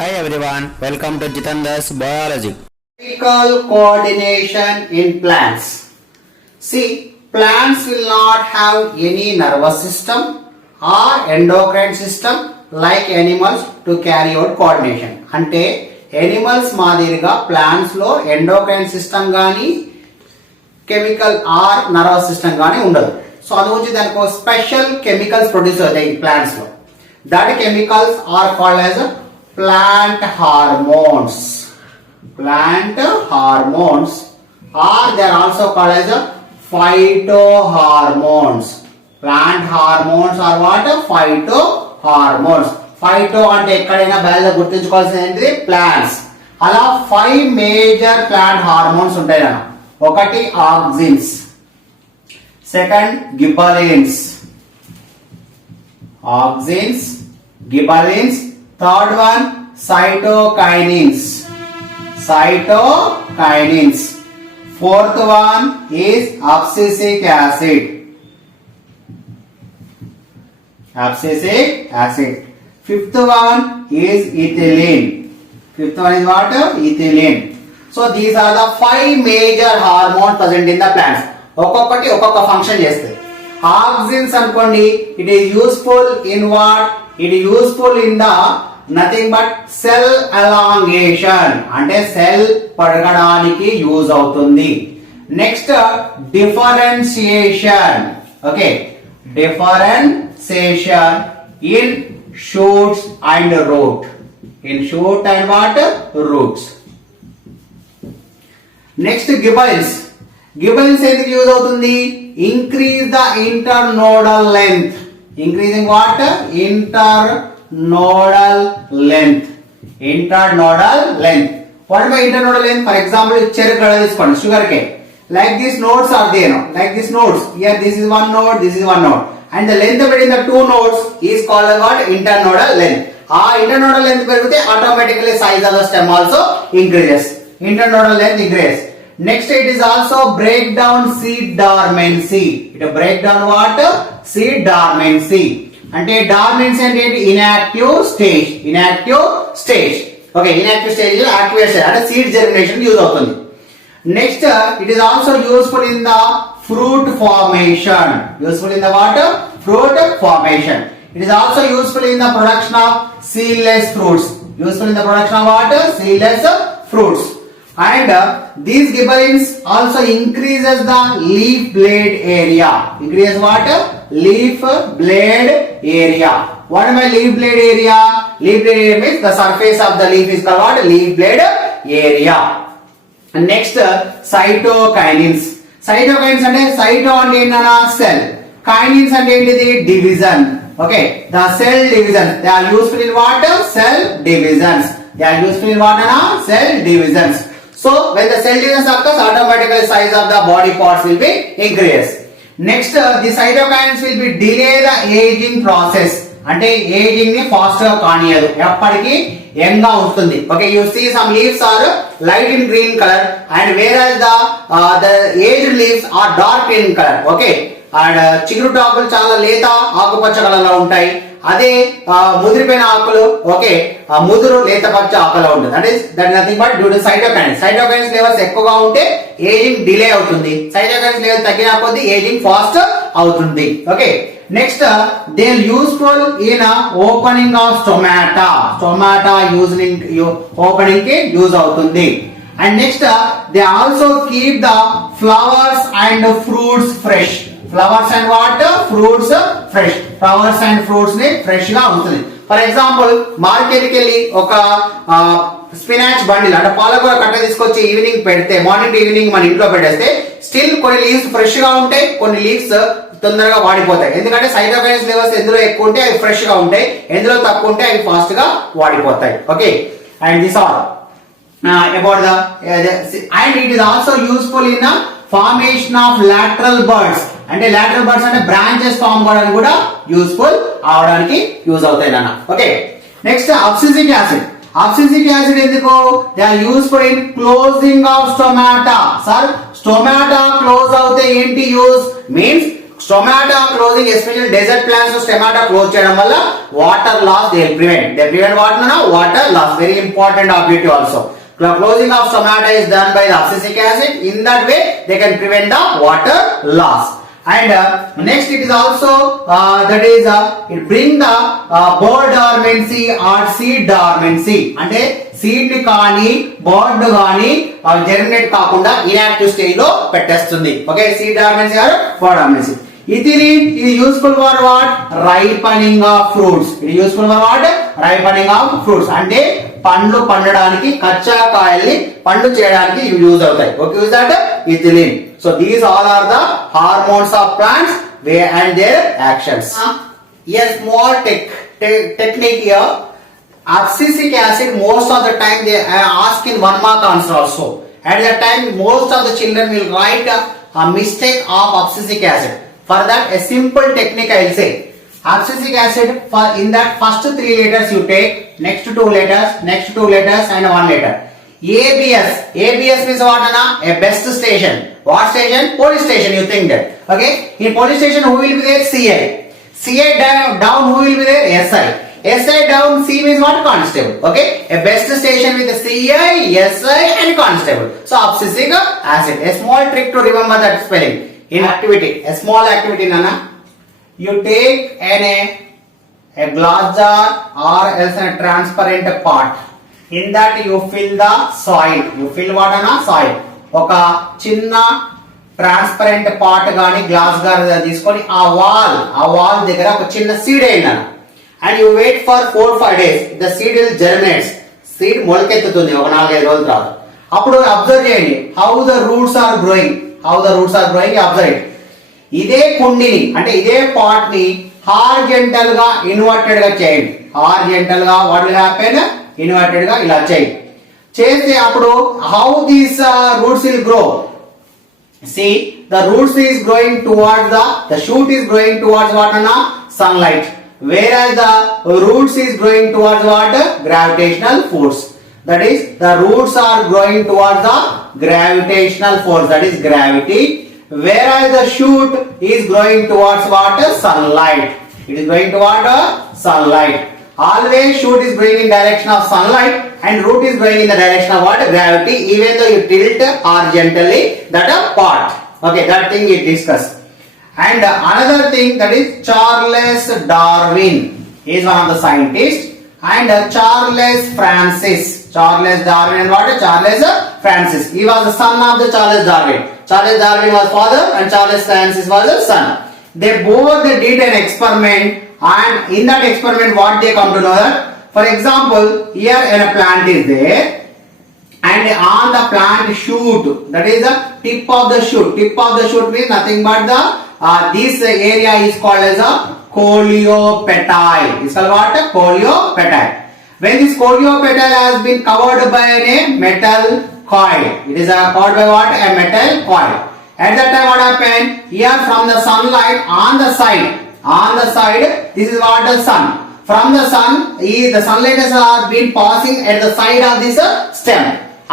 Hi everyone, welcome to Jitandar's Biology. Chemical coordination in plants. See, plants will not have any nervous system or endocrine system like animals to carry out coordination. అంటే animals మాదిరిగా plants లో endocrine system గానీ chemical or nervous system గానీ ఉండదు. So అది వచ్చి దానికి special chemicals produce అవుతాయి ప్లాంట్స్ లో. That chemicals are called as plant hormones. Plant hormones, or they are also called as phytohormones. Plant hormones are what? Phytohormones. Phyto అంటే ఎక్కడైనా బయలుదేరి గుర్తుంచుకోవాల్సింది ప్లాంట్స్. అలా 5 మేజర్ ప్లాంట్ హార్మోన్స్ ఉంటాయి అన్న. ఒకటి auxins, second gibberellins, auxins, gibberellins. Third one, cytokinins. Cytokinins. Fourth one is abscisic acid. Abscisic acid. Fifth one is ethylene. Fifth one is what? Ethylene. So these are the 5 major hormones present in the plants. ఒక్కొక్కటి ఒక్కొక్క function చేస్తాయి. Auxins అనుకోండి, it is useful in what? It is useful in the nothing but cell elongation, అంటే cell పెరగడానికి use అవుతుంది. Next differentiation. Okay, differentiation in shoots and root. In shoot and what? Roots. Next gibberellins. Gibberellins ఎందుకు use అవుతుంది? Increase the internodal length. Increasing what? Internodal length. Internodal length. What is internodal length? For example, చెరుకు తీసుకోండి, sugar cane. Like these nodes are there, no? Like these nodes. Here this is one node, this is one node. And the length between the two nodes is called as what? Internodal length. Internodal length పెరిగితే automatically size of the stem also increases. Internodal length increases. Next, it is also break down seed dormancy. It break down what? Seed dormancy. అంటే dormancy అంటే inactive stage. Inactive stage. Okay, inactive stage is activation. అంటే seed germination use అవుతుంది. Next, it is also useful in the fruit formation. Useful in the what? Fruit formation. It is also useful in the production of seedless fruits. Useful in the production of what? Seedless fruits. And these gibberellins also increases the leaf blade area. Increases what? Leaf blade area. What is my leaf blade area? Leaf blade area means the surface of the leaf is called what? Leaf blade area. And next, cytokinins. Cytokinins అంటే cyto అంటే ఏంటన్నా? Cell. Kinins అంటే ఏంటిది? Division. Okay, the cell division. They are useful in what? Cell divisions. They are useful in what? Cell divisions. So when the cell division occurs, automatically size of the body parts will be increased. Next, the cytokinins will be delay the aging process. అంటే aging ని fast గా కానియదు, ఎప్పటికీ young గా ఉంటుంది. Okay, you see some leaves are light in green colour and where the aged leaves are dark in colour. Okay, and చిగురు టాకులు చాలా లేత ఆకుపచ్చ కలర్ లో ఉంటాయి. అదే ముదిరిపోయిన ఆకులు ఓకే ముదురు లేత పచ్చ ఆకులో ఉంటుంది. అంటే that nothing but due to cytokines. Cytokines levels ఎక్కువగా ఉంటే ఏజింగ్ డిలే అవుతుంది. సైటోకైన్స్ లెవెల్ తగ్గిన కొద్దీ ఏజింగ్ ఫాస్ట్ అవుతుంది. Okay, next they are useful in opening of stomata. Stomata యూజింగ్ ఓపెనింగ్ కి యూజ్ అవుతుంది. And next they also keep the flowers and fruits fresh. Flowers and what? Fruits fresh. Flowers and fruits ని fresh గా ఉంటుంది. For example, market కి వెళ్ళి ఒక spinach bundle అంటే పాలకూర కట్ట తీసుకొచ్చి ఈవినింగ్ పెడితే, మార్నింగ్ టు ఈవినింగ్ మన ఇంట్లో పెట్టేస్తే స్టిల్ కొన్ని లీవ్స్ ఫ్రెష్ గా ఉంటాయి, కొన్ని లీవ్స్ తొందరగా వాడిపోతాయి. ఎందుకంటే సైటోకైన్స్ లెవెల్స్ ఎందులో ఎక్కువ ఉంటే అవి ఫ్రెష్ గా ఉంటాయి, ఎందులో తక్కువ ఉంటే అవి ఫాస్ట్ గా వాడిపోతాయి. Okay, and this all about the and it is also useful in formation of lateral buds. అంటే లాటరల్ బర్డ్స్ అంటే బ్రాంచెస్ ఫామ్ అవడానికి కూడా యూస్ఫుల్ అవడానికి యూజ్ అవుతాయి నాన్న. Okay, next abscisic acid. Abscisic acid ఎందుకు? They are useful in closing of stomata. Sir, stomata close అవుతే ఏంటి use? Means Stomata closing, especially desert plants, stomata close చేయడం వల్ల water loss they prevent. They prevent what? No, water loss. Very important objective also. Closing of stomata is done by the abscisic acid. In that way, they can prevent the water loss. And next, it is also it bring the bud dormancy or seed dormancy. అంటే seed కానీ bud కానీ germinate కాకుండా inactive stage లో పెట్టేస్తుంది. Okay, seed dormancy or bud dormancy. Ethylene is useful for what? Ripening of fruits. It is useful for what? Ripening of fruits. అంటే పండ్లు పండడానికి, కచ్చా కాయల్ని పండు చేయడానికి యూజ్ అవుతాయి. Okay, use that ethylene. So these all are the hormones of plants and their actions. A small technique here. Abscisic acid, most of the time they ask in 1 mark answer also. At that time most of the children will write a mistake of abscisic acid. For that a simple technique I will say. Abscisic acid, for in that first 3 letters you take, next 2 letters, next 2 letters and 1 letter. ABS. ABS means what? A best station. What station? Police station, you think that. Okay, in police station who will be there? CI. CI down who will be there? SI. SI down, C means what? Constable. Okay, a best station with the CI, SI and constable. So abscisic acid. A small trick to remember that spelling. In activity, a small activity, Nana. You take a glass jar or else a transparent pot. In that you fill the soil. You fill what? Soil. ఒక చిన్న transparent pot గాని glass గాని తీసుకొని ఆ wall దగ్గర ఒక చిన్న seed వేయండి. And you wait for 4-5 days. The seed will germinate. Seed మొలకెత్తుతుంది ఒక 4-5 రోజుల తర్వాత. అప్పుడు అబ్జర్వ్ చేయండి how the roots are growing. How the roots are growing, observe it. ఇదే కుండిని అంటే ఇదే పాట్ ని హారిజాంటల్ గా ఇన్వర్టెడ్ గా చేయండి. హారిజాంటల్ గా what will happen? ఇన్వర్టెడ్ గా ఇలా చేయండి. చేస్తే అప్పుడు how these roots will grow. See, the roots is growing towards the shoot is growing towards what? Sunlight. Whereas the roots is growing towards what? Gravitational force. That is, the roots are growing towards the gravitational force, that is gravity. Whereas the shoot is growing towards what? Sunlight. It is going toward sunlight. Always shoot is going in direction of sunlight and root is going in the direction of what? Gravity. Even though you tilt horizontally, that a part. Okay, that thing we discussed. And another thing, that is Charles Darwin is one of the scientists, and Charles Francis. Charles Darwin and what? Charles Francis. He was the son of the Charles Darwin. Charles Darwin was father and Charles Francis was the son. They both did an experiment, and in that experiment what they come to know that, for example, here a plant is there, and on the plant shoot, that is the tip of the shoot. Tip of the shoot means nothing but the this area is called as a coleopetile. It's called what? Coleopetile. When this coleopetile has been covered by a metal coil, it is covered by what? A metal coil. At that time what happened? Here from the sunlight on the side, this is what? The sun. From the sun, the sunlight has been passing at the side of this stem.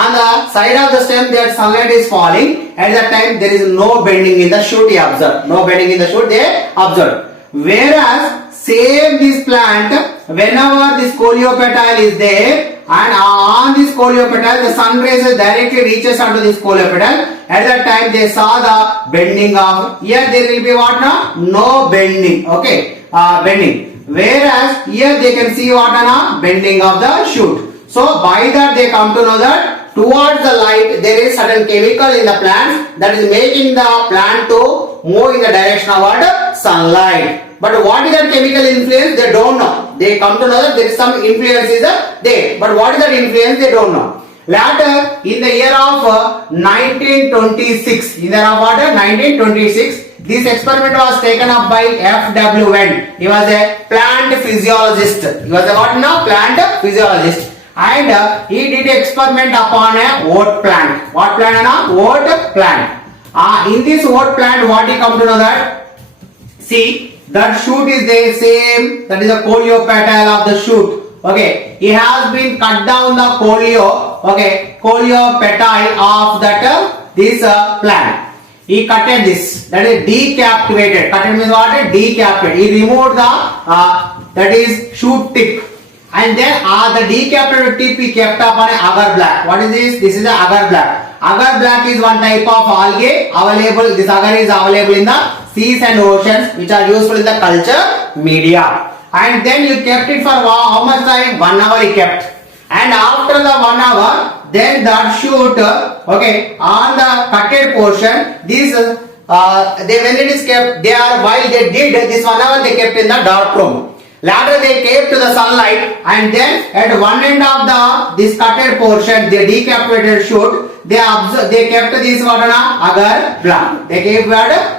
On the side of the stem, that sunlight is falling. At that time, there is no bending in the shoot. They observe. No bending in the shoot. They observe. Whereas, same this plant, whenever this coleopetile is there, and on this coleopetile, the sun rays directly reaches onto this coleopetile. At that time, they saw the bending of. Here there will be what? No bending. Okay, bending. Whereas here they can see what? Bending of the shoot. So by that they come to know that towards the light there is certain chemical in the plant that is making the plant to move in the direction of what? Sunlight. But what is that chemical influence? They don't know. They come to know that there is some influence is there. But what is that influence? They don't know. Later, in the year of 1926, in the year of what? 1926, this experiment was taken up by F.W. Wendt. He was a plant physiologist. He was a what now? Plant physiologist. And he did experiment upon a oat plant. What plant? Oat plant. In this oat plant, what he come to know that? See, that shoot is the same. That is the coleopetile of the shoot. Okay, he has been cut down the coleopetile of that this plant. he cutted this, that is decapitated. Cutted means what? Decapitated. He removed the that is shoot tip, and then the decapitated tip he kept up on agar black. What is this? This is the agar black. Agar black is one type of algae available. This agar is available in the seas and oceans, which are useful in the culture media. And then you kept it for how much time? 1 hour he kept. And after the 1 hour, then that shoot, okay, on the cutted portion, this when it is kept, they are, while they did this 1 hour, they kept in the dark room. Later they kept to the sunlight, and then at one end of this cutted portion, the decapitated shoot, they kept this agar black. They kept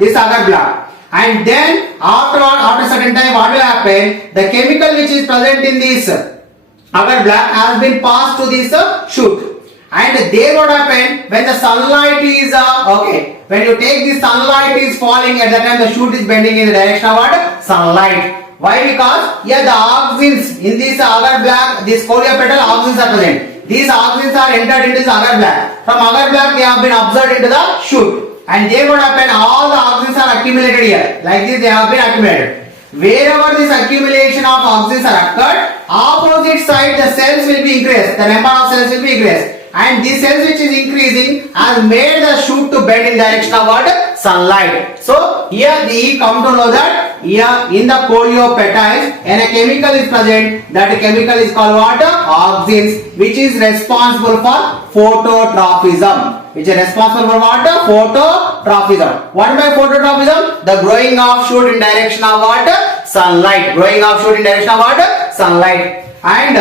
this agar black. And then after certain time, what will happen? The chemical which is present in this agar black has been passed to this shoot. And there what happen, when the sunlight is okay, when you take the sunlight is falling, at that time the shoot is bending in the direction of what? Sunlight. Why? Because here the auxins in this agar black, this coleopetal auxins are present. These auxins are entered into this agar black. From agar black they have been absorbed into the shoot. And there what happen, all the auxins are accumulated here. Like this they have been accumulated. Wherever this accumulation of auxins are occurred, opposite side the cells will be increased. The number of cells will be increased. And this cells which is increasing has made the shoot to bend in direction of what? Sunlight. So here we come to know that here in the coleopetals, and a chemical is present. That chemical is called what? Auxins, which is responsible for phototrophism. Which is responsible for what? Phototrophism. What by phototrophism? The growing of shoot in direction of what? Sunlight. Growing of shoot in direction of what? Sunlight. And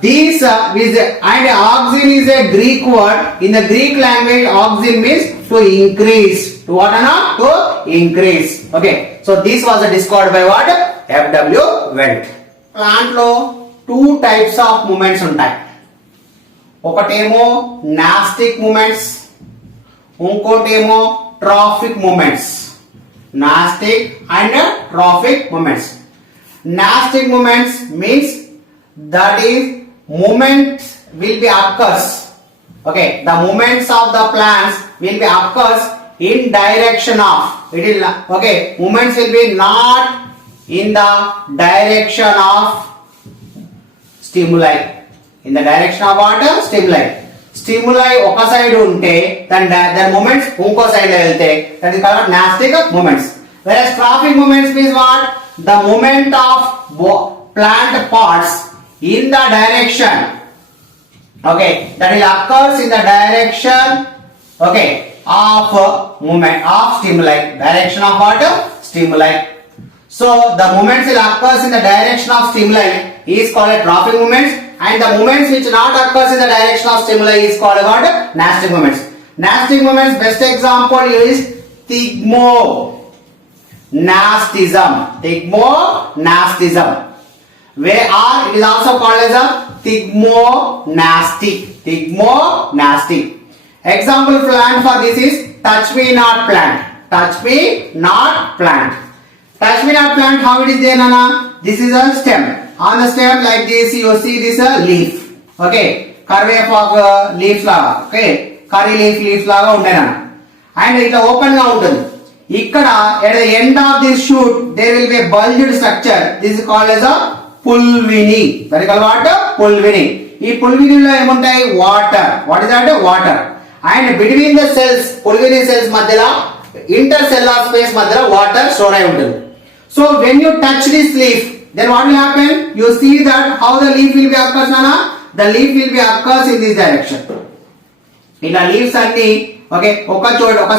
this and auxin is a Greek word. In the Greek language, auxin means to increase. To what? To increase. Okay. So this was discovered by what? F.W. Went. Plant lo 2 types of movements ఉంటాయి. ఒకటేమో nastic movements, ఇంకోటేమో trophic movements. Nastic and trophic movements. Nastic movements means that is movements will be occurs. Okay, the movements of the plants will be occurs in direction of. It is okay. Movements will be not in the direction of stimuli. In the direction of what? Stimuli. Stimuli oka side unte, then movements unko side lo velte. That is called nastic movements. Whereas trophic movements means what? The movement of plant parts in the direction, okay, that will occurs in the direction, okay, of movement of stimuli. Direction of what? Stimuli. So the movements will occurs in the direction of stimuli is called a trophic movements, and the movements which not occurs in the direction of stimuli is called what? Nastic movements. Nastic movements, best example is thigmonastism. Thigmonastism. Where it is also called as a thigmonastic. Thigmonastic. Example plant for this is touch me not plant. Touch me not plant. Touch me not plant, how it is there, Nana? This is a stem. On the stem like this you see this leaf. Okay, కరివేపాకు leaves లాగా. Okay, curry leaves లాగా ఉంటాయి నాన్న. And ఇట్లా open గా ఉంటుంది. ఇక్కడ at the end of this shoot there will be a bulged structure. This is called as a pulvini. That is called what? Pulvini. ఈ పుల్వినిలో ఏముంటాయి? Water. What is that? Water. And between the cells, pulvini cells మధ్యలో intercellular space మధ్యలో water store అయి ఉంటుంది. So when you touch this leaf, then what will happen? You see that how the leaf will be occurs, Nana? The leaf will be occurs in this direction. ఇలా leaves అన్ని okay ఒక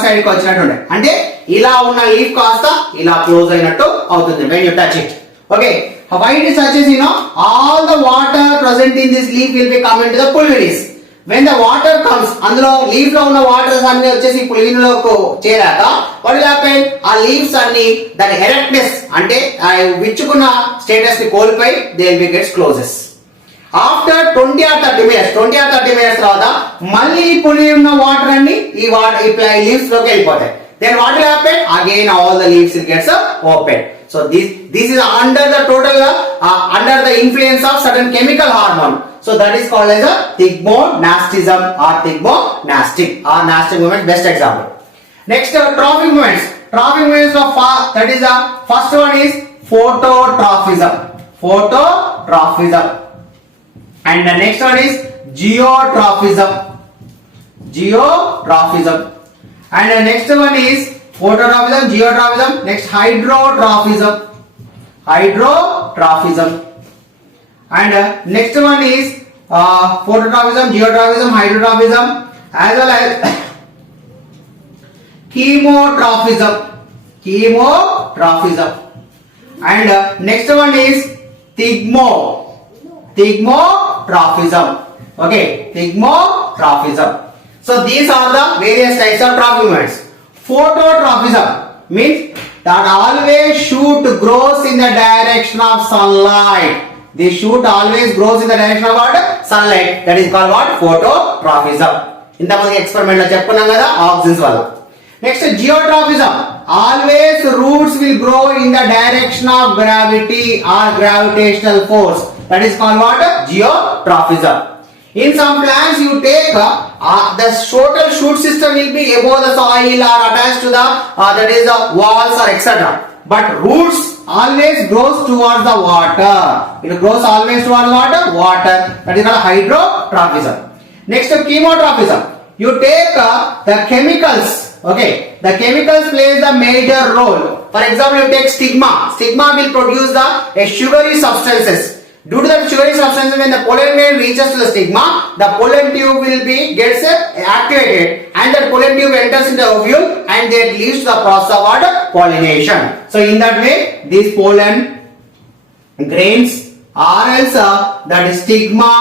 side కి వచ్చినట్టు ఉంటాయి. అంటే ఇలా ఉన్న leaf కాస్త ఇలా క్లోజ్ అయినట్టు అవుతుంది when you touch it. Okay, why it is such as all the water present in this leaf will be come into the pulvinis. When the water comes, అందులో లీఫ్ లో ఉన్న వాటర్స్ అన్ని వచ్చేసి పులివినిలోకి చేరాక what will happen? ఆ leaves అన్ని దాని ఎరెక్ట్నెస్ అంటే విచ్చుకున్న స్టేటస్ ని కోల్పోయి they will be gets closes. After 20 or 30 minutes తర్వాత మళ్ళీ పులి ఉన్న వాటర్ అన్ని ఈ లీవ్స్ లోకి వెళ్ళిపోతాయి. Then what will happen? Again all the leaves will gets open. So this is under the total under the influence of certain chemical hormone. So that is called as a thigmonastism or thigmonastic or nastic movement, best example. Next, trophic movements. Trophic movements of that is the first one is phototrophism. Phototrophism. And the next one is geotrophism. Geotrophism. And the next one is phototrophism, geotrophism. Next, hydrotrophism. Hydrotrophism. And next one is phototrophism, geotrophism, hydrotrophism, as well as chemotrophism. Chemotrophism. And next one is thigmotrophism. Okay, thigmotrophism. So these are the various types of trophic movements. Phototrophism means that always shoot grows in the direction of sunlight. The shoot always grows in the direction of what? Sunlight. That is called what? Phototrophism. ఇంత మనకి experiment లో చెప్పుకున్నాం కదా auxins వల్ల. Next geotropism. Always roots will grow in the direction of gravity or gravitational force. That is called what? Geotropism. In some plants you take the total shoot system will be above the soil or attached to the that is the walls or etc. But roots always grows towards the water. It grows always towards water. That is called hydrotrophism. Next, chemotrophism. You take the chemicals. Okay, the chemicals plays the major role. For example, you take stigma. Stigma will produce a sugary substances. Due to the sugary substances, when the pollen grain reaches to the stigma, the pollen tube will gets activated, and that pollen tube enters into the ovule, and that leads to the process of what? Pollination. So in that way, these pollen grains are else that is stigma.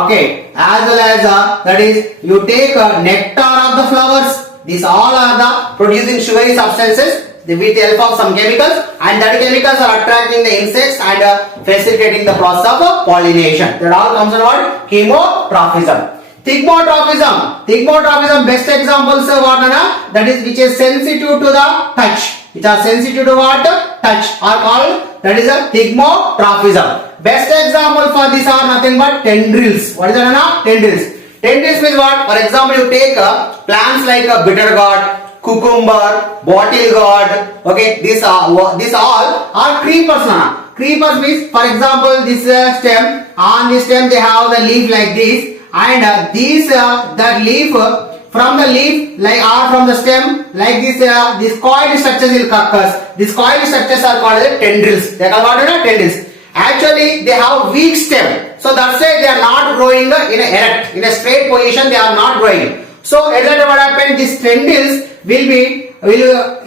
Okay, as well as that is you take nectar of the flowers. These all are the producing sugary substances with the help of some chemicals, and that chemicals are attracting the insects and facilitating the process of pollination. That all comes under what? Chemotrophism. Thigmotrophism. Thigmotrophism best examples what that is which is sensitive to the touch. Which are sensitive to what? Touch are called that is a thigmotrophism. Best example for this are nothing but tendrils. What is that? Tendrils. Tendrils means what? For example, you take plants like bitter gourd, cucumber, bottle gourd. Okay, these all are creepers. Creepers means, for example, this stem. On this stem they have the leaf like this, and that leaf from the leaf like or from the stem like this coiled structures will occur. These coiled structures are called tendrils. They are called tendrils. Actually, they have weak stem, so that's why they are not growing in a straight position. They are not growing. So at that what happens? These tendrils will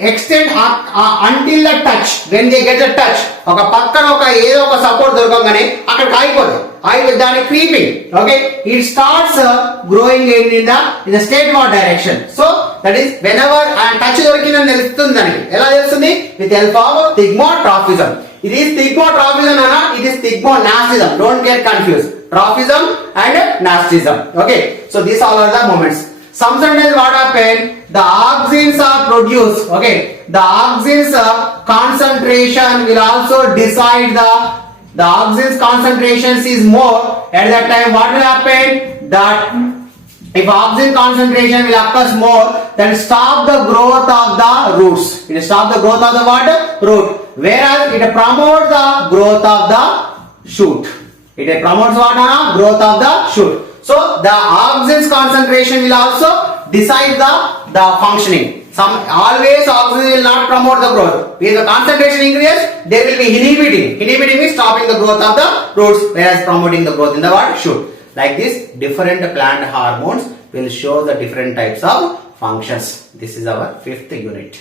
extend until the touch. When they get the touch, ఒక పక్కన ఏదో ఒక support దొరకగానే అక్కడికి ఆగిపోతుంది. దాని creeping. Okay, it starts growing in the straightward direction. So that is whenever touch దొరికిందని తెలుస్తుంది. దానికి ఎలా తెలుస్తుంది? With the help of thigmotrophism. It is thigmotrophism and it is thigmonastism. Don't get confused. Trophism and nastism. Okay, so these all are the moments. Sometimes what happen? The auxins are produced. Okay, the auxins concentration will also decide the auxins concentrations is more. At that time, what will happen? That if auxin concentration will occur more, then stop the growth of the roots. It will stop the growth of the what? Root. Whereas it promotes the growth of the shoot. It promotes what? Growth of the shoot. So the auxins concentration will also decide the functioning. Always auxins will not promote the growth. If the concentration increases, they will be inhibiting. Inhibiting means stopping the growth of the roots, whereas promoting the growth in the what? Shoot. Like this, different plant hormones will show the different types of functions. This is our 5th unit.